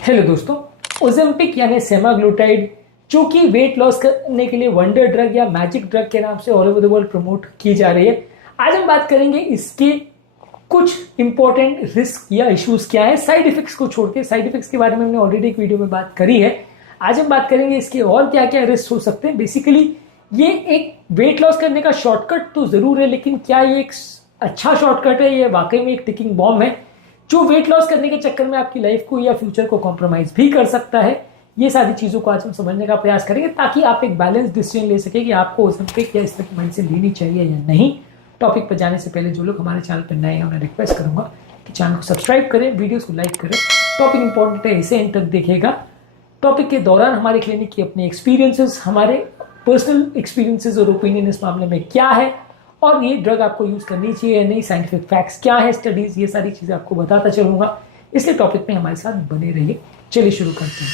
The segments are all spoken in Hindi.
हेलो दोस्तों, ओज़ेम्पिक यानी सेमाग्लूटाइड जो कि वेट लॉस करने के लिए वंडर ड्रग या मैजिक ड्रग के नाम से all over the world promote की जा रही है। आज हम बात करेंगे इसके कुछ इंपॉर्टेंट रिस्क या इश्यूज क्या है। साइड इफेक्ट्स को छोड़ के, साइड इफेक्ट्स के बारे में हमने ऑलरेडी एक वीडियो में बात करी है। आज हम बात करेंगे इसके और क्या क्या रिस्क हो सकते हैं। बेसिकली ये एक वेट लॉस करने का शॉर्टकट तो जरूर है, लेकिन क्या ये एक अच्छा शॉर्टकट है? ये वाकई में एक टिकिंग बॉम्ब है जो वेट लॉस करने के चक्कर में आपकी लाइफ को या फ्यूचर को कॉम्प्रोमाइज भी कर सकता है। ये सारी चीजों को आज हम समझने का प्रयास करेंगे ताकि आप एक बैलेंस डिसीजन ले सके कि आपको ओज़ेम्पिक या इस तरह की मेडिसिन लेनी चाहिए या नहीं। टॉपिक पर जाने से पहले जो लोग हमारे चैनल पर नए हैं उन्हें रिक्वेस्ट करूंगा कि चैनल को सब्सक्राइब करें, वीडियोस को लाइक करें। टॉपिक इंपॉर्टेंट है, इसे एंड तक देखिएगा। टॉपिक के दौरान हमारे क्लिनिक की अपने एक्सपीरियंसेस, हमारे पर्सनल एक्सपीरियंसेस और ओपिनियन इस मामले में क्या है और ये ड्रग आपको यूज करनी चाहिए या नहीं, साइंटिफिक फैक्ट्स क्या है, स्टडीज, ये सारी चीजें आपको बताता चलूंगा। इसलिए टॉपिक में हमारे साथ बने रहिए। चलिए शुरू करते हैं।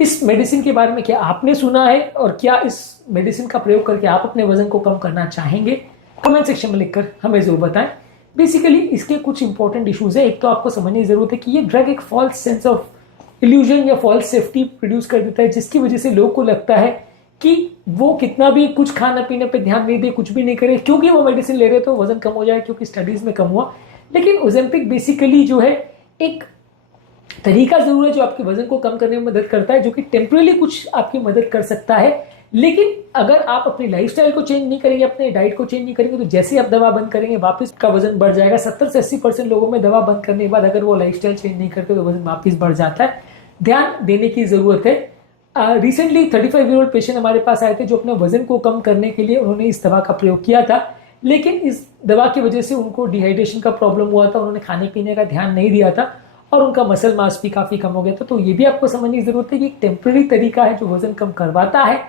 इस मेडिसिन के बारे में क्या आपने सुना है और क्या इस मेडिसिन का प्रयोग करके आप अपने वजन को कम करना चाहेंगे? कमेंट सेक्शन में लिखकर हमें जरूर बताएं। बेसिकली इसके कुछ इंपॉर्टेंट इश्यूज है। एक तो आपको समझने की जरूरत है कि ये ड्रग एक फॉल्स सेंस ऑफ इल्यूजन या फॉल्स सेफ्टी प्रोड्यूस कर देता है, जिसकी वजह से लोगों को लगता है कि वो कितना भी कुछ खाना पीने पे ध्यान नहीं दे, कुछ भी नहीं करे, क्योंकि वो मेडिसिन ले रहे तो वजन कम हो जाए, क्योंकि स्टडीज में कम हुआ। लेकिन ओज़ेम्पिक बेसिकली जो है एक तरीका जरूर है जो आपके वजन को कम करने में मदद करता है, जो कि टेम्पररी कुछ आपकी मदद कर सकता है। लेकिन अगर आप अपनी लाइफस्टाइल को चेंज नहीं करेंगे, अपने डाइट को चेंज नहीं करेंगे, तो जैसे आप दवा बंद करेंगे वापस का वजन बढ़ जाएगा। 70 से 80% लोगों में दवा बंद करने के बाद अगर वो लाइफस्टाइल चेंज नहीं करते तो वजन वापस बढ़ जाता है। ध्यान देने की जरूरत है। रिसेंटली 35 ईयर ओल्ड पेशेंट हमारे पास आए थे जो अपने वजन को कम करने के लिए उन्होंने इस दवा का प्रयोग किया था, लेकिन इस दवा की वजह से उनको डिहाइड्रेशन का प्रॉब्लम हुआ था। उन्होंने खाने पीने का ध्यान नहीं दिया था और उनका मसल मास भी काफी कम हो गया था। तो ये भी आपको समझने की जरूरत है कि एक टेम्पररी तरीका है जो वजन कम करवाता है,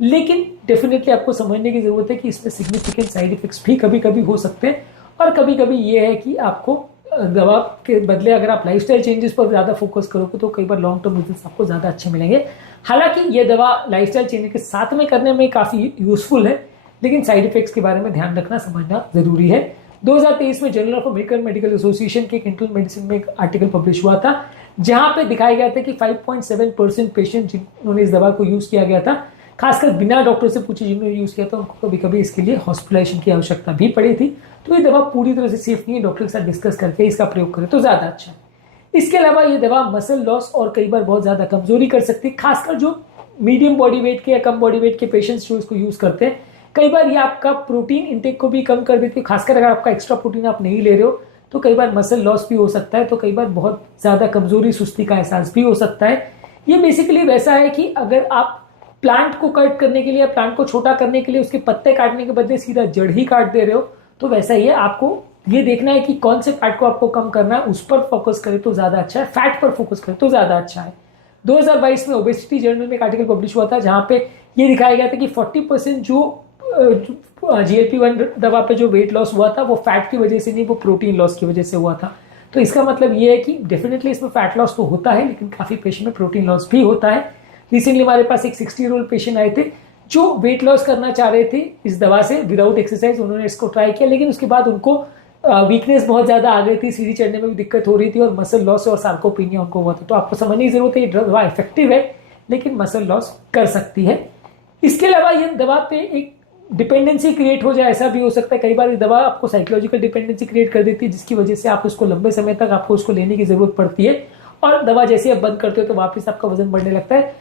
लेकिन डेफिनेटली आपको समझने की जरूरत है कि इसमें सिग्निफिकेंट साइड इफेक्ट्स भी कभी कभी हो सकते हैं। और कभी कभी ये है कि आपको दवा के बदले अगर आप लाइफस्टाइल चेंजेस पर ज्यादा फोकस करोगे तो कई बार लॉन्ग टर्म रिजल्ट्स आपको ज्यादा अच्छे मिलेंगे। हालांकि ये दवा लाइफस्टाइल चेंज के साथ में करने में काफी यूजफुल है, लेकिन साइड इफेक्ट्स के बारे में ध्यान रखना, समझना जरूरी है। 2023 में journal of American medical association के इंटरनल मेडिसिन में एक आर्टिकल पब्लिश हुआ था जहां पे दिखाया गया था कि 5.7% पेशेंट जिन्होंने इस दवा को यूज किया गया था, खासकर बिना डॉक्टर से पूछे जिन्होंने यूज किया था, उनको कभी कभी इसके लिए हॉस्पिटलाइजेशन की आवश्यकता भी पड़ी थी। तो ये दवा पूरी तरह से सेफ नहीं है, डॉक्टर के साथ डिस्कस करके इसका प्रयोग करें तो ज्यादा अच्छा है। इसके अलावा ये दवा मसल लॉस और कई बार बहुत ज्यादा कमजोरी कर सकती है, खासकर जो मीडियम बॉडी वेट के या कम बॉडी वेट के पेशेंट्स जो इसको यूज करते हैं। कई बार ये आपका प्रोटीन इंटेक को भी कम कर देती है, खासकर अगर आपका एक्स्ट्रा प्रोटीन आप नहीं ले रहे हो तो कई बार मसल लॉस भी हो सकता है, तो कई बार बहुत ज्यादा कमजोरी, सुस्ती का एहसास भी हो सकता है। ये बेसिकली वैसा है कि अगर आप प्लांट को कट करने के लिए या प्लांट को छोटा करने के लिए उसके पत्ते काटने के बदले सीधा जड़ ही काट दे रहे हो, तो वैसा ही है। आपको ये देखना है कि कौन से फैट को आपको कम करना है, उस पर फोकस करें तो ज्यादा अच्छा है, फैट पर फोकस करें तो ज्यादा अच्छा है। 2022 में ओबेसिटी जर्नल में एक आर्टिकल पब्लिश हुआ था जहां पे ये दिखाया गया था कि 40% जो GLP-1 दवा पे जो वेट लॉस हुआ था वो फैट की वजह से नहीं, वो प्रोटीन लॉस की वजह से हुआ था। तो इसका मतलब ये है कि डेफिनेटली इसमें फैट लॉस तो होता है, लेकिन काफी पेशेंट में प्रोटीन लॉस भी होता है। रिसेंटली हमारे पास एक 60 ईयर ओल्ड पेशेंट आए थे जो वेट लॉस करना चाह रहे थे इस दवा से विदाउट एक्सरसाइज। उन्होंने इसको ट्राई किया, लेकिन उसके बाद उनको वीकनेस बहुत ज्यादा आ गई थी, सीढ़ी चढ़ने में भी दिक्कत हो रही थी और मसल लॉस और सार्कोपीनिया उनको हुआ था। तो आपको समझने की जरूरत है ये दवा इफेक्टिव है, लेकिन मसल लॉस कर सकती है। इसके अलावा ये दवा पे एक डिपेंडेंसी क्रिएट हो जाए, ऐसा भी हो सकता है। कई बार ये दवा आपको साइकोलॉजिकल डिपेंडेंसी क्रिएट कर देती है, जिसकी वजह से आप उसको लंबे समय तक आपको उसको लेने की जरूरत पड़ती है और दवा जैसे आप बंद करते हो तो वापस आपका वजन बढ़ने लगता है।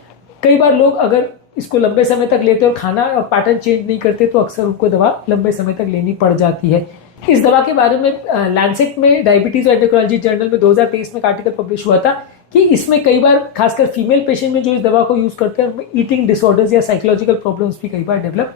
कई बार लोग अगर इसको लंबे समय तक लेते और खाना और पैटर्न चेंज नहीं करते तो अक्सर उनको दवा लंबे समय तक लेनी पड़ जाती है। इस दवा के बारे में लैंसेट में डायबिटीज और एंडोक्राइनोलॉजी जर्नल में 2023 में एक आर्टिकल पब्लिश हुआ था कि इसमें कई बार खासकर फीमेल पेशेंट में जो इस दवा को यूज करते हैं उनमें ईटिंग डिसऑर्डर्स या साइकोलॉजिकल प्रॉब्लम्स भी कई बार डेवलप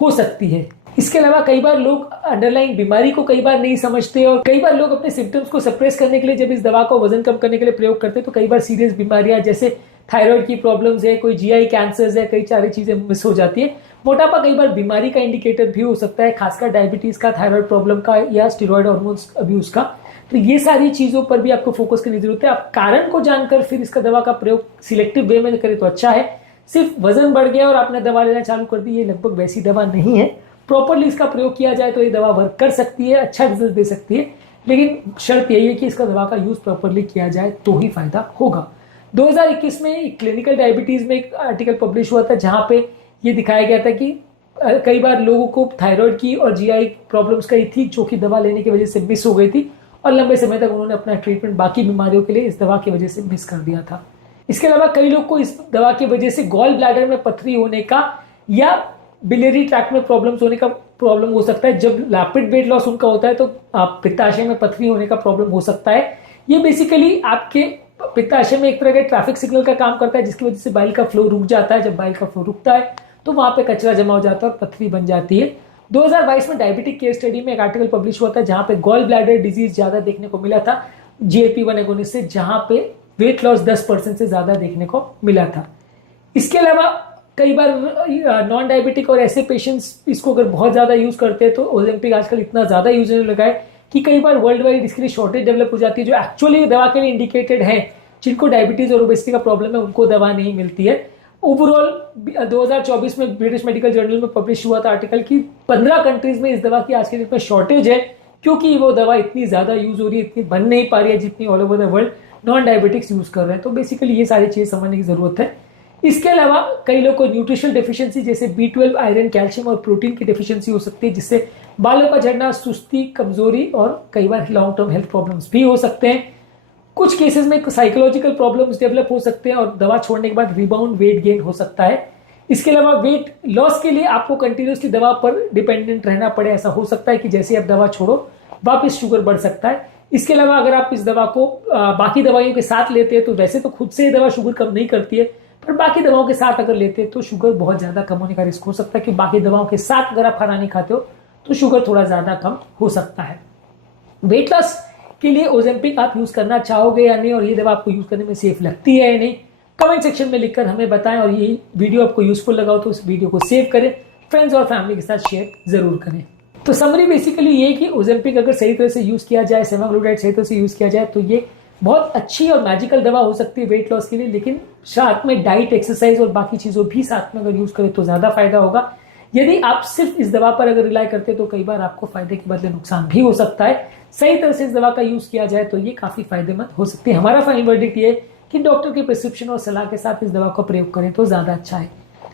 हो सकती है। इसके अलावा कई बार लोग अंडरलाइंग बीमारी को कई बार नहीं समझते और कई बार लोग अपने सिम्टम्स को सप्रेस करने के लिए जब इस दवा को वजन कम करने के लिए प्रयोग करते हैं तो कई बार सीरियस बीमारियां जैसे थायराइड की प्रॉब्लम्स है, कोई GI कैंसर्स है, कई सारी चीजें मिस हो जाती है। मोटापा कई बार बीमारी का इंडिकेटर भी हो सकता है, खासकर डायबिटीज का, थायराइड प्रॉब्लम का या स्टेरॉइड हार्मोन्स अब्यूज का। तो ये सारी चीजों पर भी आपको फोकस करने की जरूरत है। आप कारण को जानकर फिर इसका दवा का प्रयोग सिलेक्टिव वे में करें तो अच्छा है। सिर्फ वजन बढ़ गया और आपने दवा लेना चालू कर दी, ये लगभग वैसी दवा नहीं है। प्रॉपरली इसका प्रयोग किया जाए तो ये दवा वर्क कर सकती है, अच्छा रिजल्ट दे सकती है, लेकिन शर्त यही है कि इसका दवा का यूज़ प्रॉपरली किया जाए तो ही फायदा होगा। 2021 में क्लिनिकल डायबिटीज़ में एक आर्टिकल पब्लिश हुआ था जहाँ पे ये दिखाया गया था कि कई बार लोगों को थायराइड की और जीआई प्रॉब्लम्स कई थी जो कि दवा लेने की वजह से मिस हो गई थी और लंबे समय तक उन्होंने अपना ट्रीटमेंट बाकी बीमारियों के लिए इस दवा की वजह से मिस कर दिया था। इसके अलावा कई लोग को इस दवा की वजह से गॉल ब्लैडर में पथरी होने का या बिलियरी ट्रैक्ट में प्रॉब्लम्स होने का प्रॉब्लम हो सकता है। जब रैपिड वेट लॉस उनका होता है तो पित्ताशय में पथरी होने का प्रॉब्लम हो सकता है। ये बेसिकली आपके पित्ताशय में एक तरह के ट्रैफिक सिग्नल का काम करता है जिसकी वजह से बाइल का फ्लो रुक जाता है। जब बाइल का फ्लो रुकता है तो वहां पे कचरा जमा हो जाता है और पथरी बन जाती है। 2022 में डायबिटिक केस स्टडी में एक आर्टिकल पब्लिश हुआ था जहां पे गॉल ब्लैडर डिजीज ज्यादा देखने को मिला था GLP-1 एगोनिस्ट से, जहां पे वेट लॉस 10% से ज्यादा देखने को मिला था। इसके अलावा कई बार नॉन डायबिटिक और ऐसे पेशेंट्स इसको अगर बहुत ज्यादा यूज करते हैं तो ओजेम्पिक आजकल इतना ज्यादा यूज होने लगा है कि कई बार वर्ल्ड वाइड इसके लिए शॉर्टेज डेवलप हो जाती है। जो एक्चुअली दवा के लिए इंडिकेटेड है, जिनको डायबिटीज और ओबेसिटी का प्रॉब्लम है, उनको दवा नहीं मिलती है। ओवरऑल 2024 में ब्रिटिश मेडिकल जर्नल में पब्लिश हुआ था आर्टिकल कि 15 कंट्रीज में इस दवा की आज के डेट में शॉर्टेज है क्योंकि वो दवा इतनी ज्यादा यूज हो रही है, इतनी बन नहीं पा रही है जितनी all over the world non diabetics use कर रहे हैं। तो बेसिकली ये सारी चीजें समझने की जरूरत है। इसके अलावा कई लोग को न्यूट्रिशनल डेफिशिएंसी जैसे B12, आयरन, कैल्शियम और प्रोटीन की डेफिशिएंसी हो सकती है जिससे बालों का झड़ना, सुस्ती, कमजोरी और कई बार लॉन्ग टर्म हेल्थ प्रॉब्लम्स भी हो सकते हैं। कुछ केसेस में साइकोलॉजिकल प्रॉब्लम्स डेवलप हो सकते हैं और दवा छोड़ने के बाद रिबाउंड वेट गेन हो सकता है। इसके अलावा वेट लॉस के लिए आपको कंटिन्यूसली दवा पर डिपेंडेंट रहना पड़े, ऐसा हो सकता है कि जैसे आप दवा छोड़ो वापस शुगर बढ़ सकता है। इसके अलावा अगर आप इस दवा को बाकी दवाइयों के साथ लेते हैं तो वैसे तो खुद से दवा शुगर कम नहीं करती है, पर बाकी दवाओं के साथ अगर लेते हैं तो शुगर बहुत ज्यादा कम होने का रिस्क हो सकता है कि बाकी दवाओं के साथ अगर आप खाना नहीं खाते हो तो शुगर थोड़ा ज्यादा कम हो सकता है। वेट लॉस के लिए ओजेम्पिक आप यूज करना चाहोगे या नहीं और ये दवा आपको यूज करने में सेफ लगती है या नहीं, कमेंट सेक्शन में लिखकर हमें बताएं। और ये वीडियो आपको यूजफुल लगा हो तो इस वीडियो को सेव करें, फ्रेंड्स और फैमिली के साथ शेयर जरूर करें। तो समरी बेसिकली ये कि ओजेम्पिक अगर सही तरह से यूज किया जाए, सेमाग्लोटाइड सही तरह से यूज किया जाए तो ये बहुत अच्छी और मैजिकल दवा हो सकती है वेट लॉस के लिए, लेकिन साथ में डाइट, एक्सरसाइज और बाकी चीजों भी साथ में अगर यूज करें तो ज्यादा फायदा होगा। यदि आप सिर्फ इस दवा पर अगर रिलाई करते तो कई बार आपको फायदे के बदले नुकसान भी हो सकता है। सही तरह से इस दवा का यूज किया जाए तो ये काफी फायदेमंद हो सकती है। हमारा फाइनल वर्डिक्ट ये कि डॉक्टर की प्रिस्क्रिप्शन और सलाह के साथ इस दवा का प्रयोग करें तो ज्यादा अच्छा है।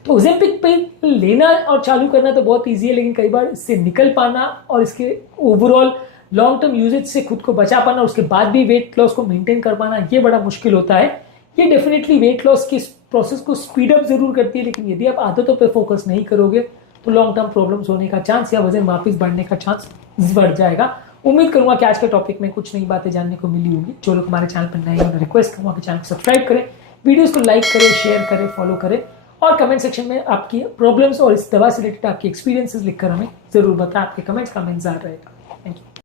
तो ओजेम्पिक पे लेना और चालू करना तो बहुत ईजी है, लेकिन कई बार इससे निकल पाना और इसके ओवरऑल लॉन्ग टर्म यूजेज से खुद को बचा पाना, उसके बाद भी वेट लॉस को मेंटेन कर पाना, ये बड़ा मुश्किल होता है। ये डेफिनेटली वेट लॉस की प्रोसेस को स्पीड अप जरूर करती है, लेकिन यदि आप आदतों पर फोकस नहीं करोगे तो लॉन्ग टर्म प्रॉब्लम्स होने का चांस या वजन वापस बढ़ने का चांस बढ़ जाएगा। उम्मीद करूंगा कि आज के टॉपिक में कुछ नई बातें जानने को मिली होगी। जो लोग हमारे चैनल पर नए हैं उन्हें रिक्वेस्ट करूंगा कि चैनल को सब्सक्राइब करें, वीडियोस को लाइक करें, शेयर करें, फॉलो करें और कमेंट सेक्शन में आपकी प्रॉब्लम्स और इस दवा से रिलेटेड आपके एक्सपीरियंसेस लिखकर हमें जरूर बताएं। आपके कमेंट्स का हमें इंतजार रहेगा। Thank you.